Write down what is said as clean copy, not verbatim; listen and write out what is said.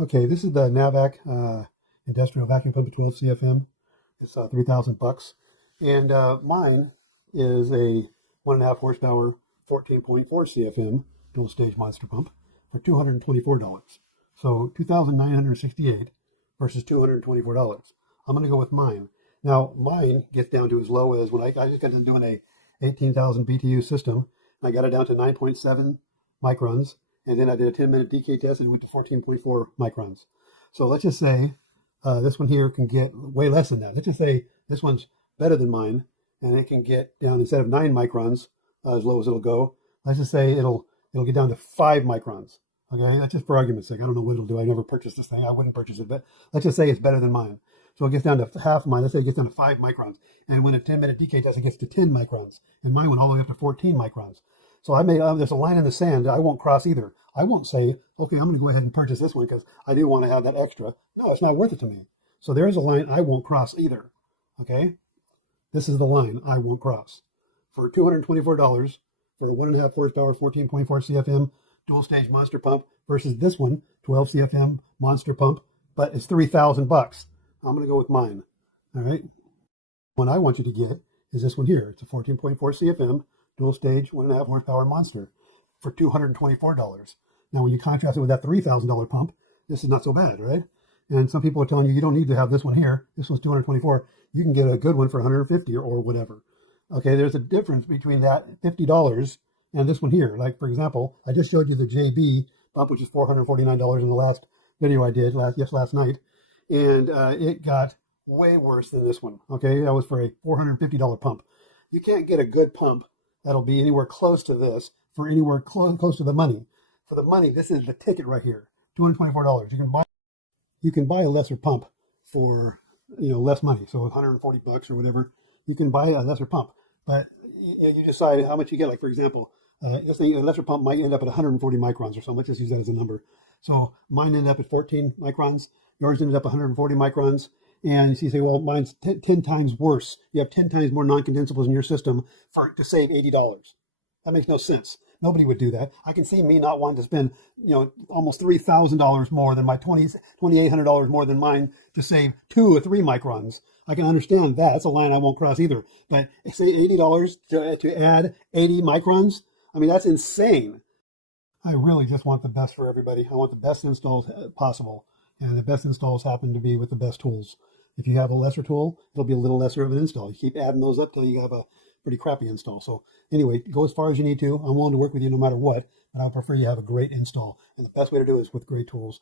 Okay, this is the Navac industrial vacuum pump 12 CFM. It's $3,000, and mine is a 1.5 horsepower 14.4 CFM dual stage monster pump for $224. So 2,968 versus $224. I'm going to go with mine. Now mine gets down to as low as when I just got done doing a 18,000 BTU system. I got it down to 9.7 microns, and then I did a 10-minute decay test and it went to 14.4 microns. So let's just say this one here can get way less than that. Let's just say this one's better than mine, and it can get down instead of 9 microns, as low as it'll go. Let's just say it'll get down to 5 microns. Okay, that's just for argument's sake. I don't know what it'll do. I never purchased this thing. I wouldn't purchase it, but let's just say it's better than mine. So it gets down to half of mine. Let's say it gets down to 5 microns. And when a 10-minute decay test, it gets to 10 microns. And mine went all the way up to 14 microns. So I made there's a line in the sand that I won't cross either. I won't say, okay, I'm going to go ahead and purchase this one because I do want to have that extra. No, it's not worth it to me. So there is a line I won't cross either. Okay, this is the line I won't cross. For $224 for a 1.5 horsepower 14.4 CFM dual stage monster pump versus this one 12 CFM monster pump, but it's $3,000. I'm going to go with mine. All right. One I want you to get is this one here. It's a 14.4 CFM dual stage 1.5 horsepower monster for $224. Now, when you contrast it with that $3,000 pump, this is not so bad, right? And some people are telling you don't need to have this one here. This one's $224. You can get a good one for $150 or whatever. Okay, there's a difference between that $50 and this one here. Like, for example, I just showed you the JB pump, which is $449 in the last video I did last night. And it got way worse than this one. Okay, that was for a $450 pump. You can't get a good pump that'll be anywhere close to this for anywhere close to the money. For the money, this is the ticket right here, $224. You can buy a lesser pump for less money, so $140 or whatever. You can buy a lesser pump, but you decide how much you get. Like, for example, let's say a lesser pump might end up at 140 microns or something. Let's just use that as a number. So mine ended up at 14 microns. Yours ended up 140 microns. And so you say, well, mine's 10 times worse. You have 10 times more non-condensables in your system to save $80. That makes no sense. Nobody would do that. I can see me not wanting to spend, almost $3,000 more than my $2,800 more than mine to save 2 or 3 microns. I can understand that. That's a line I won't cross either. But say $80 to add 80 microns. I mean, that's insane. I really just want the best for everybody. I want the best installs possible. And the best installs happen to be with the best tools. If you have a lesser tool, it'll be a little lesser of an install. You keep adding those up till you have a pretty crappy install. So anyway, go as far as you need to. I'm willing to work with you no matter what, but I prefer you have a great install. And the best way to do it is with great tools.